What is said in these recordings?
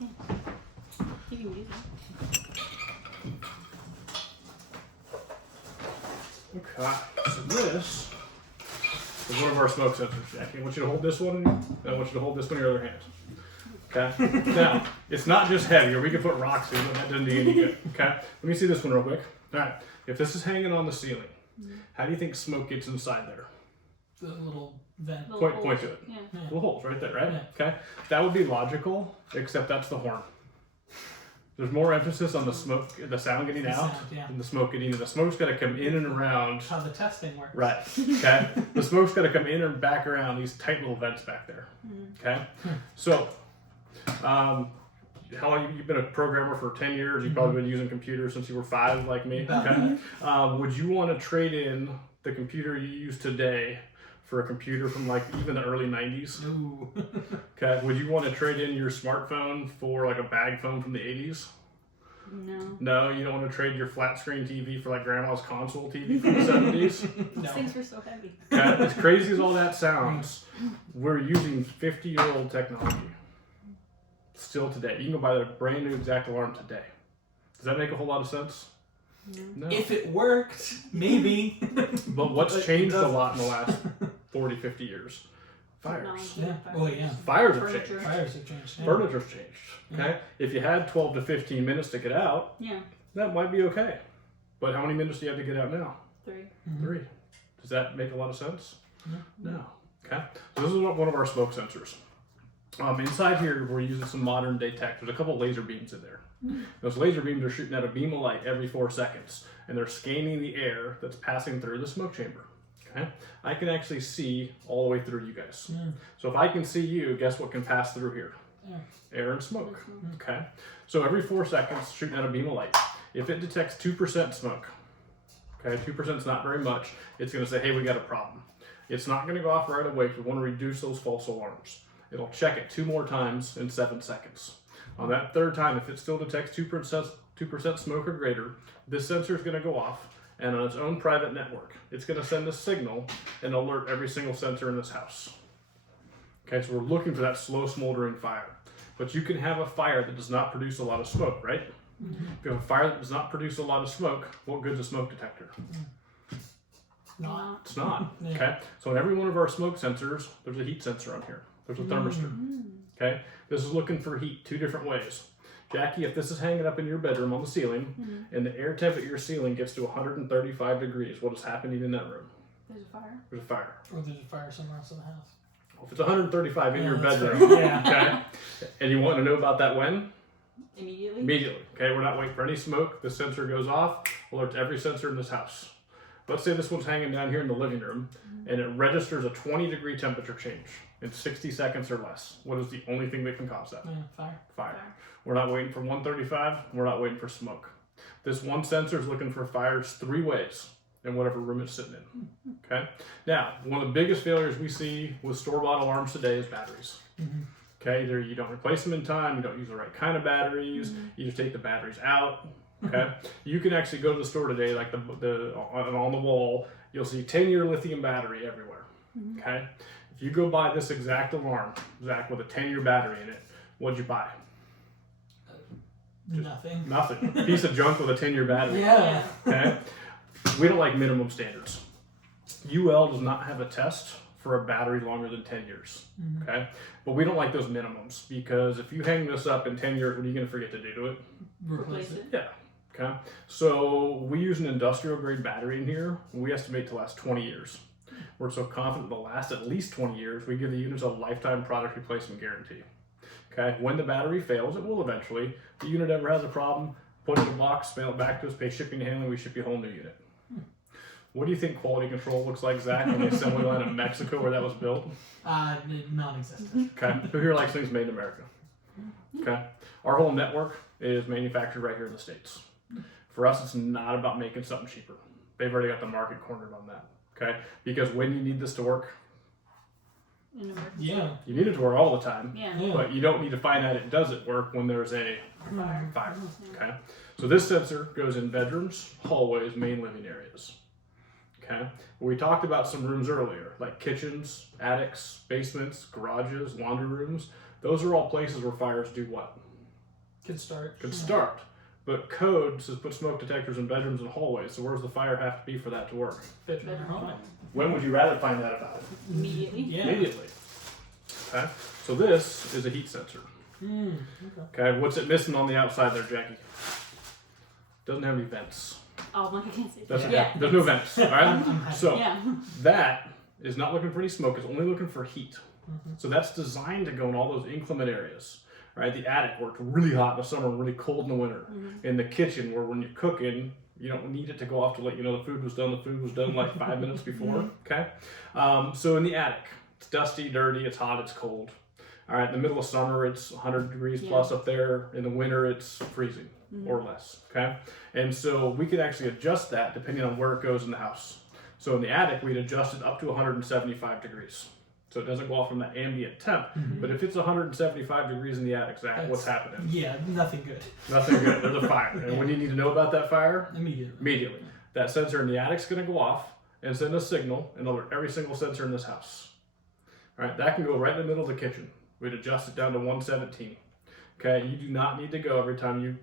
Yeah. You can use it. Okay, so this is one of our smoke sensors, Jackie. I want you to hold this one, and I want you to hold this one in your other hand. Okay? Now, it's not just heavy, or we could put rocks in, but that doesn't do you any good. Okay? Let me see this one real quick. Alright, if this is hanging on the ceiling, how do you think smoke gets inside there? The little vent. Point to it. Yeah. Little holes right there, right? Yeah. Okay? That would be logical, except that's the horn. There's more emphasis on the smoke, the sound getting The out, sound, yeah. than the smoke getting in. The smoke's got to come in and around. How the testing works. Right. Okay. The smoke's got to come in and back around these tight little vents back there. Okay. So, how long you've been a programmer for 10 years? You've probably been using computers since you were 5, like me. Okay. Would you want to trade in the computer you use today for a computer from like even the early 90s? Ooh. Okay. Would you want to trade in your smartphone for like a bag phone from the 80s? No. No, you don't want to trade your flat screen TV for like grandma's console TV from the 70s? Those things were so heavy. Okay. As crazy as all that sounds, we're using 50-year-old technology still today. You can go buy a brand new exact alarm today. Does that make a whole lot of sense? No. If it worked, maybe. But what's But it changed a doesn't. lot in the last 40, 50 years? Fires. Yeah. Oh, yeah. Fires have Furniture. changed. Fires have changed. Yeah. Furniture's changed. Okay? If you had 12 to 15 minutes to get out, Yeah. that might be okay. But how many minutes do you have to get out now? 3. 3. Does that make a lot of sense? No. No. Okay. So this is one of our smoke sensors. Inside here, we're using some modern day tech. There's a couple laser beams in there. Those laser beams are shooting out a beam of light every 4 seconds, and they're scanning the air that's passing through the smoke chamber. Okay. I can actually see all the way through you guys. So if I can see you, guess what can pass through here? Air and smoke. Okay. So every 4 seconds, shooting out a beam of light. If it detects 2% smoke, okay, 2% is not very much, it's going to say, hey, we got a problem. It's not going to go off right away because we want to reduce those false alarms. It'll check it 2 more times in 7 seconds. On that 3rd time, if it still detects 2% smoke or greater, this sensor is going to go off, and on its own private network, it's going to send a signal and alert every single sensor in this house. Okay, so we're looking for that slow smoldering fire. But you can have a fire that does not produce a lot of smoke, right? If you have a fire that does not produce a lot of smoke, what good's a smoke detector? Not. It's not. Yeah. Okay, so in every one of our smoke sensors, there's a heat sensor on here. There's a thermistor. Okay, this is looking for heat 2 different ways. Jackie, if this is hanging up in your bedroom on the ceiling, and the air temp at your ceiling gets to 135 degrees, what is happening in that room? There's a fire. There's a fire. Or there's a fire somewhere else in the house. Well, if it's 135 in Yeah, your that's bedroom, right. Yeah. okay, and you want to know about that when? Immediately? Immediately. Okay, we're not waiting for any smoke. The sensor goes off, alerts every sensor in this house. Let's say this one's hanging down here in the living room, and it registers a 20-degree temperature change in 60 seconds or less. What is the only thing that can cause that? Yeah, fire. Fire. We're not waiting for 135. We're not waiting for smoke. This one sensor is looking for fires 3 ways in whatever room it's sitting in. Okay. Now, one of the biggest failures we see with store-bought alarms today is batteries. Okay, either you don't replace them in time, you don't use the right kind of batteries, you just take the batteries out. Okay, you can actually go to the store today, like on the wall, you'll see 10-year lithium battery everywhere. Okay, if you go buy this exact alarm, Zach, with a 10-year battery in it, what'd you buy? Nothing. Nothing. A piece of junk with a 10-year battery. Yeah. Okay, we don't like minimum standards. UL does not have a test for a battery longer than 10 years. Okay, but we don't like those minimums because if you hang this up in 10 years, what are you going to forget to do to it? Replace it. Yeah. Okay. So we use an industrial grade battery in here. We estimate to last 20 years. We're so confident they'll last at least 20 years. We give the units a lifetime product replacement guarantee. Okay. When the battery fails, it will eventually. The unit ever has a problem, put it in a box, mail it back to us, pay shipping and handling, we ship you a whole new unit. What do you think quality control looks like, Zach, on the assembly line in Mexico where that was built? Non-existent. Okay. Who here likes things made in America? Okay. Our whole network is manufactured right here in the States. For us, it's not about making something cheaper. They've already got the market cornered on that. Okay. Because when you need this to work, In emergency. Yeah. you need it to work all the time. Yeah. Yeah. But you don't need to find out it doesn't work when there's a Fire. fire. Okay. So this sensor goes in bedrooms, hallways, main living areas. Okay. We talked about some rooms earlier, like kitchens, attics, basements, garages, laundry rooms. Those are all places where fires do what? Could start. Could start. But code says put smoke detectors in bedrooms and hallways. So where does the fire have to be for that to work? Bedroom or home. When would you rather find that about? Immediately. Yeah. Immediately. Okay. So this is a heat sensor. Okay. Okay. What's it missing on the outside there, Jackie? Doesn't have any vents. Oh, my, I can't see. There's no vents. All right. So Yeah. that is not looking for any smoke. It's only looking for heat. Mm-hmm. So that's designed to go in all those inclement areas. Right, the attic where it's really hot in the summer and really cold in the winter. In the kitchen where when you're cooking, you don't need it to go off to let you know the food was done. The food was done like 5 minutes before. Okay, so in the attic, it's dusty, dirty, it's hot, it's cold. All right, in the middle of summer, it's 100 degrees plus up there. In the winter, it's freezing or less. Okay, and so we could actually adjust that depending on where it goes in the house. So in the attic, we'd adjust it up to 175 degrees. So it doesn't go off from that ambient temp. But if it's 175 degrees in the attic, Zach, what's happening? Yeah, nothing good. Nothing good. There's a fire. And when you need to know about that fire? Immediately. Immediately. That sensor in the attic's going to go off and send a signal and alert every single sensor in this house. All right, that can go right in the middle of the kitchen. We'd adjust it down to 117. Okay, you do not need to go every time you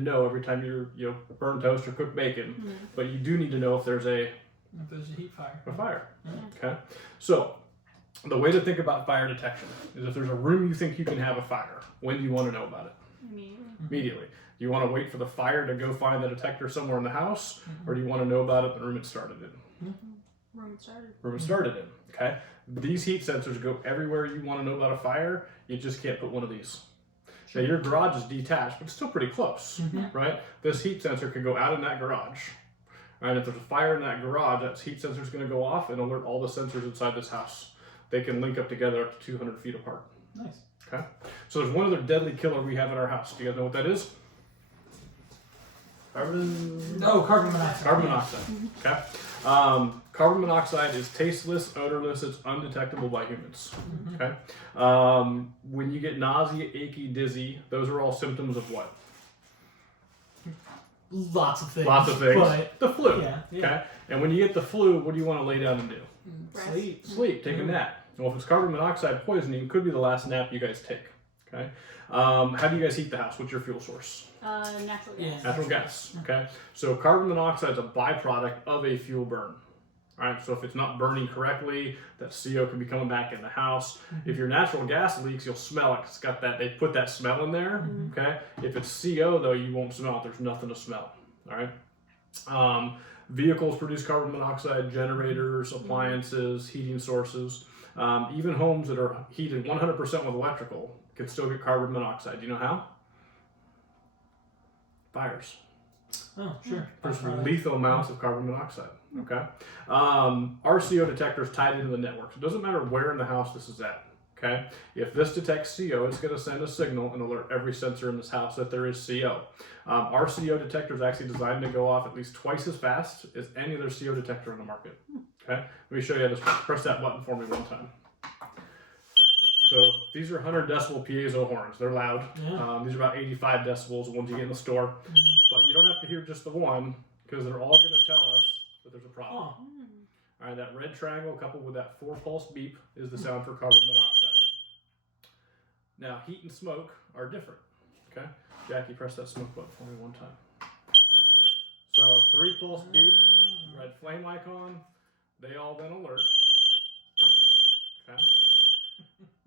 know every time you burn toast or cook bacon, but you do need to know if there's a heat fire. A fire. Okay, so the way to think about fire detection is if there's a room you think you can have a fire, when do you want to know about it? Immediately. Do you want to wait for the fire to go find the detector somewhere in the house, or do you want to know about it in the room it started in? Room it started in. Okay. These heat sensors go everywhere you want to know about a fire. You just can't put one of these. Now your garage is detached, but it's still pretty close, right? This heat sensor can go out in that garage. And if there's a fire in that garage, that heat sensor is going to go off and alert all the sensors inside this house. They can link up together up to 200 feet apart. Nice. Okay. So there's one other deadly killer we have in our house. Do you guys know what that is? Carbon monoxide. Carbon monoxide. Okay. Carbon monoxide is tasteless, odorless. It's undetectable by humans. Okay. When you get nausea, achy, dizzy, those are all symptoms of what? Lots of things. But the flu. Yeah. Okay. And when you get the flu, what do you want to lay down and do? Sleep. Take a nap. Well, if it's carbon monoxide poisoning, it could be the last nap you guys take. Okay. How do you guys heat the house? What's your fuel source? Natural gas. Yeah. Natural gas. Okay. So carbon monoxide is a byproduct of a fuel burn. All right. So if it's not burning correctly, that CO can be coming back in the house. If your natural gas leaks, you'll smell it. It's got that. They put that smell in there. Okay. If it's CO though, you won't smell it. There's nothing to smell. All right. Vehicles produce carbon monoxide, generators, appliances, heating sources. Even homes that are heated 100% with electrical can still get carbon monoxide. Do you know how? Fires. Oh, sure. There's lethal amounts of carbon monoxide. Okay. RCO detectors tied into the network. So it doesn't matter where in the house this is at. Okay. If this detects CO, it's going to send a signal and alert every sensor in this house that there is CO. RCO detector is actually designed to go off at least twice as fast as any other CO detector on the market. Okay. Let me show you how to press that button for me one time. So these are 100 decibel piezo horns. They're loud. Yeah. These are about 85 decibels, the ones you get in the store. But you don't have to hear just the one because they're all going to tell us that there's a problem. All right, that red triangle coupled with that 4-pulse beep is the sound for carbon monoxide. Now, heat and smoke are different. Okay, Jackie, press that smoke button for me one time. So 3-pulse beep, red flame icon. They all then alert. Okay.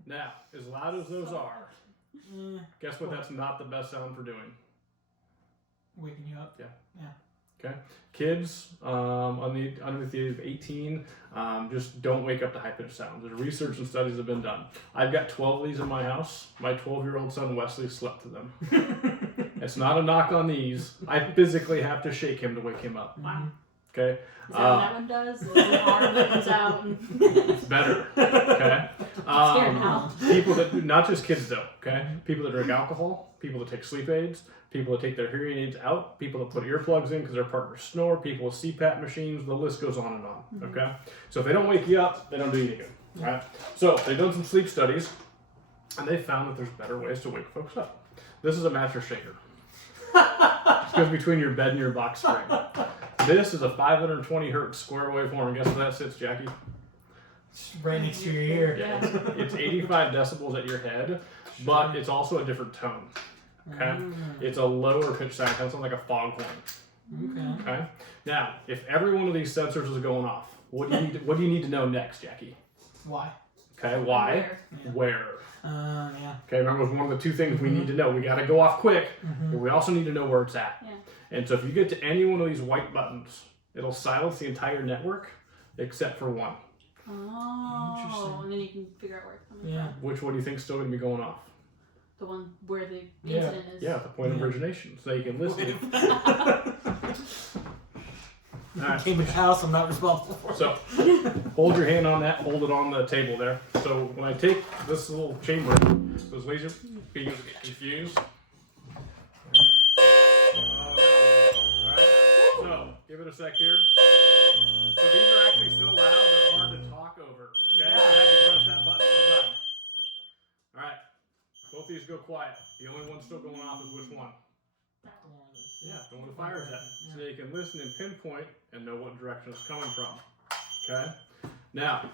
Now, as loud as those are, guess what? That's not the best sound for doing. Waking you up. Yeah. Yeah. Okay. Kids underneath the age of 18, just don't wake up to high-pitched sounds. There's research and studies have been done. I've got 12 of these in my house. My 12-year-old son Wesley slept to them. It's not a knock on these. I physically have to shake him to wake him up. Wow. Okay. Is that what that one does? The arm that comes out. It's better. Okay. I'm scared now. People that not just kids though. Okay. People that drink alcohol. People that take sleep aids. People that take their hearing aids out. People that put earplugs in because their partners snore. People with CPAP machines. The list goes on and on. Okay. So if they don't wake you up, they don't do you any good. Right. So they've done some sleep studies, and they found that there's better ways to wake folks up. This is a mattress shaker. It goes between your bed and your box spring. This is a 520 hertz square wave horn. Guess where that sits, Jackie? It's right next to your ear. Yeah, it's 85 decibels at your head, but it's also a different tone. Okay, it's a lower pitch sound. It sounds like a foghorn. Okay. Now, if every one of these sensors is going off, what do you need to know next, Jackie? Why? Okay, why? Where? Yeah. Okay, remember, it was one of the two things we need to know. We got to go off quick, but we also need to know where it's at. Yeah. And so if you get to any one of these white buttons, it'll silence the entire network except for one. Oh, Interesting. and then you can figure out where it's coming Yeah. from. Which one do you think is still going to be going off? The one where the incident is. Yeah, the point of origination, so you can listen. Alright. Came in the house, I'm not responsible for it. So, hold your hand on that, hold it on the table there. So, when I take this little chamber, those laser beams get confused. Alright, so, give it a sec here. So, these are actually so loud, they're hard to talk over. Okay, so I have to press that button one time. Alright, both these go quiet. The only one still going off is which one? Yeah, the one the fire's at. So you can listen and pinpoint and know what direction it's coming from. Okay? Now,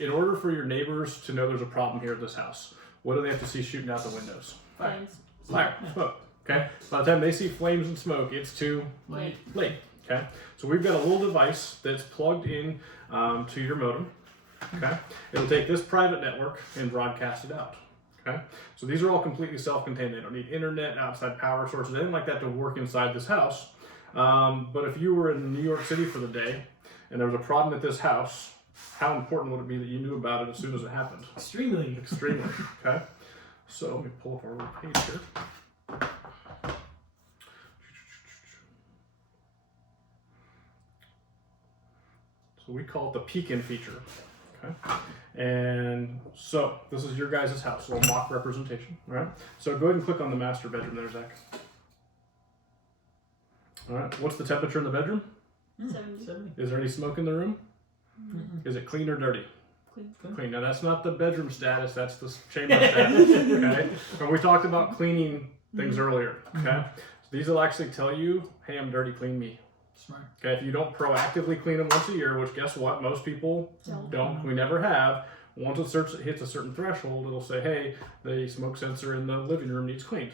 in order for your neighbors to know there's a problem here at this house, what do they have to see shooting out the windows? Flames. Fire, smoke. Okay? By the time they see flames and smoke, it's too Late. late. Okay? So we've got a little device that's plugged in to your modem. Okay? It'll take this private network and broadcast it out. Okay, so these are all completely self-contained. They don't need internet, outside power sources, anything like that to work inside this house. But if you were in New York City for the day and there was a problem at this house, how important would it be that you knew about it as soon as it happened? Extremely. Extremely. Okay, so let me pull up our little page here. So we call it the peek-in feature. Okay. And so this is your guys' house, a little mock representation. All right. So go ahead and click on the master bedroom there, Zach. All right. What's the temperature in the bedroom? 70. Is there any smoke in the room? Is it clean or dirty? Clean. Now that's not the bedroom status. That's the chamber status. Okay. And we talked about cleaning things earlier. Okay. So these will actually tell you, hey, I'm dirty. Clean me. Smart. Okay, if you don't proactively clean them once a year, which guess what, most people don't, we never have, once it hits a certain threshold, it'll say, hey, the smoke sensor in the living room needs cleaned.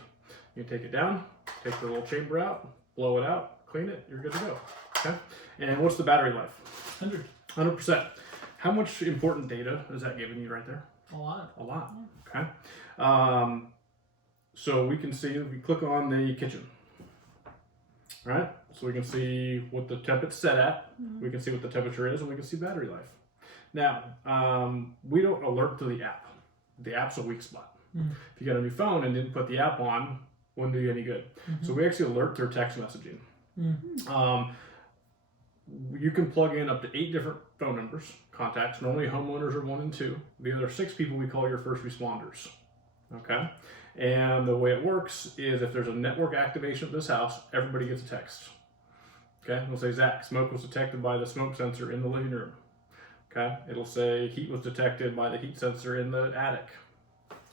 You take it down, take the little chamber out, blow it out, clean it, you're good to go. Okay, and what's the battery life? 100%. How much important data is that giving you right there? A lot. A lot. Okay. So we can see, we click on the kitchen. All right, so we can see what the temp it's set at, we can see what the temperature is, and we can see battery life. Now, we don't alert to the app. The app's a weak spot. If you got a new phone and didn't put the app on, wouldn't do you any good. So we actually alert through text messaging. You can plug in up to 8 different phone numbers, contacts. Normally homeowners are 1 and 2. The other 6 people we call your first responders. Okay? And the way it works is if there's a network activation at this house, everybody gets a text. Okay, it'll say, Zach, smoke was detected by the smoke sensor in the living room. Okay, it'll say heat was detected by the heat sensor in the attic.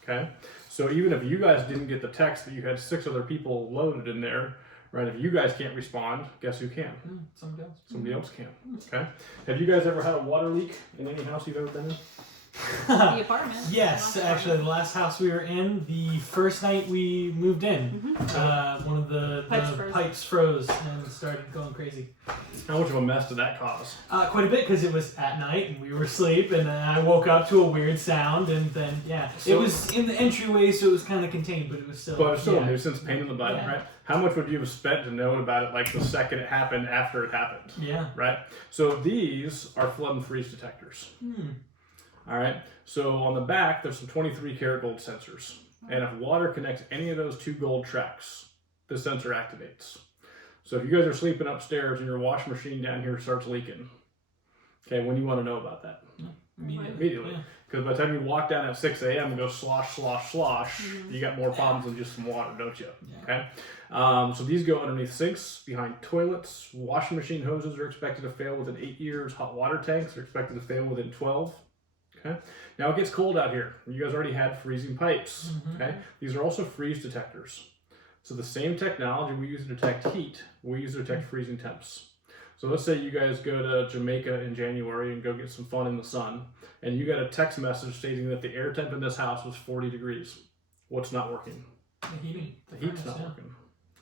Okay, so even if you guys didn't get the text that you had 6 other people loaded in there, right, if you guys can't respond, guess who can? Somebody else. Somebody else can. Okay, have you guys ever had a water leak in any house you've ever been in? The apartment. Yes, actually, the last house we were in, the first night we moved in, one of the pipes froze and started going crazy. How much of a mess did that cause? Quite a bit, because it was at night and we were asleep, and then I woke up to a weird sound, and then it was in the entryway, so it was kind of contained, but it was still. But it's still a nuisance, pain in the butt, right? How much would you have spent to know about it, like the second it happened, after it happened? Yeah. Right. So these are flood and freeze detectors. All right, so on the back, there's some 23 karat gold sensors. And if water connects any of those 2 gold tracks, the sensor activates. So if you guys are sleeping upstairs and your washing machine down here starts leaking, okay, when do you want to know about that? Immediately. Because by the time you walk down at 6 a.m. and go slosh, slosh, slosh, you got more problems than just some water, don't you? Okay. So these go underneath sinks, behind toilets. Washing machine hoses are expected to fail within 8 years. Hot water tanks are expected to fail within 12. Okay. Now it gets cold out here. You guys already had freezing pipes. Okay. These are also freeze detectors. So the same technology we use to detect heat, we use to detect freezing temps. So let's say you guys go to Jamaica in January and go get some fun in the sun, and you got a text message stating that the air temp in this house was 40 degrees. What's not working? The heating. The heat's not working.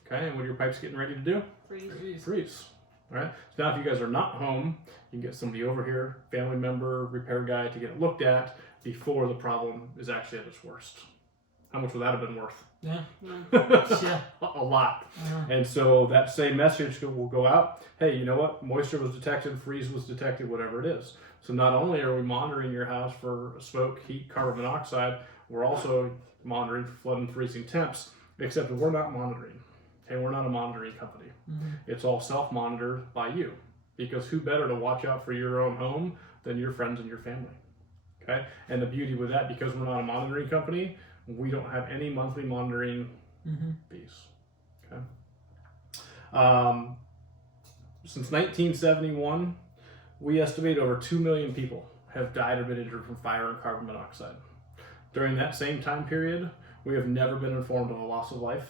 Okay, and what are your pipes getting ready to do? Freeze. All right. So now if you guys are not home, you can get somebody over here, family member, repair guy, to get it looked at before the problem is actually at its worst. How much would that have been worth? Yeah. Yeah. A lot. Uh-huh. And so that same message will go out. Hey, you know what? Moisture was detected, freeze was detected, whatever it is. So not only are we monitoring your house for smoke, heat, carbon monoxide, we're also monitoring for flood and freezing temps, except that we're not monitoring. Okay, we're not a monitoring company. Mm-hmm. It's all self-monitored by you. Because who better to watch out for your own home than your friends and your family? Okay? And the beauty with that, because we're not a monitoring company, we don't have any monthly monitoring fees. Okay. Since 1971, we estimate over 2 million people have died or been injured from fire and carbon monoxide. During that same time period, we have never been informed of a loss of life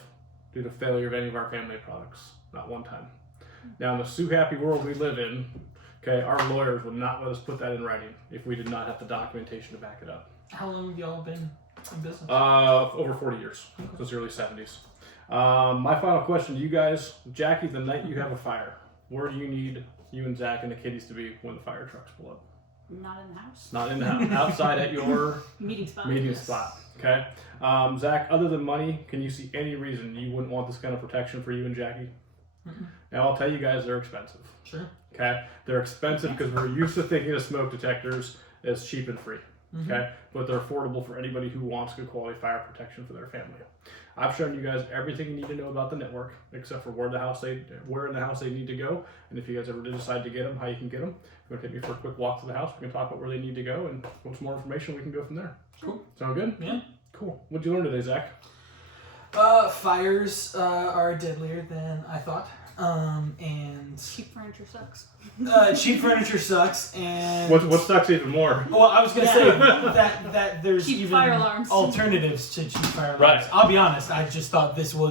due to failure of any of our family products. Not one time. Now, in the Sue Happy world we live in, okay, our lawyers would not let us put that in writing if we did not have the documentation to back it up. How long have y'all been in business? Over 40 years, since the early 70s. My final question to you guys, Jackie, the night you have a fire, where do you need you and Zach and the kiddies to be when the fire trucks pull up? Not in the house. Not in the house. Outside at your meeting spot. Spot. Okay. Zach, other than money, can you see any reason you wouldn't want this kind of protection for you and Jackie? Mm-hmm. Now, I'll tell you guys, they're expensive. Sure. Okay. They're expensive because we're used to thinking of smoke detectors as cheap and free. Mm-hmm. Okay. But they're affordable for anybody who wants good quality fire protection for their family. I've shown you guys everything you need to know about the network, except for where in the house they need to go. And if you guys ever did decide to get them, how you can get them. If you want to take me for a quick walk to the house, we can talk about where they need to go, and with some more information, we can go from there. Cool. Sound good? Yeah. Cool. What'd you learn today, Zach? Fires are deadlier than I thought. And cheap furniture sucks. Cheap furniture sucks, and what sucks even more? Well, I was gonna say that there's cheap even fire alarms. alternatives to cheap fire alarms. Right. I'll be honest, I just thought this was